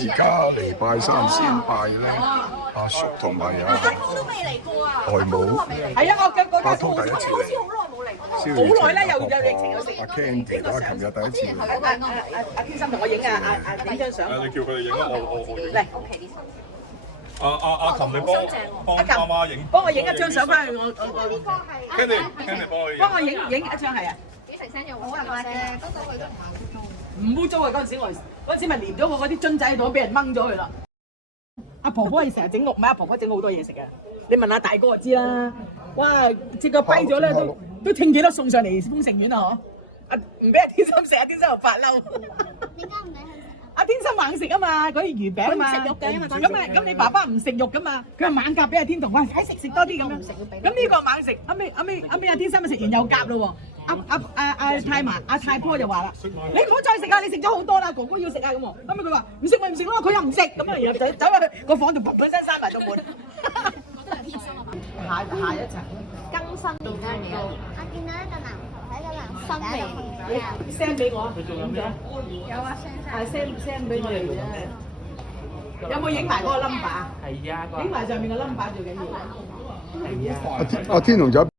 而家嚟拜山先拜咧，阿叔同埋阿滔都未嚟過啊！外母，係啊，我嘅嗰阿滔第一次嚟，好耐啦，又疫情又食。阿 Candy 啦，琴日第一次嚟。阿天生同我影啊，影張相。你叫佢哋影啊，我影。嚟，阿琴你幫媽影，幫我影一張相翻去我。Candy 幫我影一張係啊。幾成聲又好入嘅，不過佢都唔污糟啊！嗰陣時咪連咗我嗰啲樽仔喺度，俾人掹咗佢啦。阿婆婆係成日整屋，唔係阿婆婆整好多嘢食嘅。你問阿大哥就知啦。哇！隻腳跛咗咧，都稱幾多送上嚟豐盛苑啊！嗬。啊，唔俾阿天心食，阿天心又發嬲。點解唔俾佢食？阿天心猛食啊嘛，嗰啲魚餅啊嘛。食肉嘅，因為咁你爸爸唔食肉噶嘛，佢係猛夾俾阿天童，喂，快食多啲咁樣。咁呢個猛食，後尾阿天心咪食完又夾咯喎。阿太婆就話啦：你唔好再食啊！你食咗好多啦，哥哥要食啊咁喎。咁咪佢話唔食咪唔食咯，佢又唔食咁啊，然後就走入去個房度，本身閂埋道門。我都係天生啊！下一層更新年嘅嘢。我見到一個男喺個男新嚟你 send 俾我，有啊send 俾我哋嘅。有冇影埋嗰個 number？係啊，影埋上面個 number 最緊要。阿天龍就。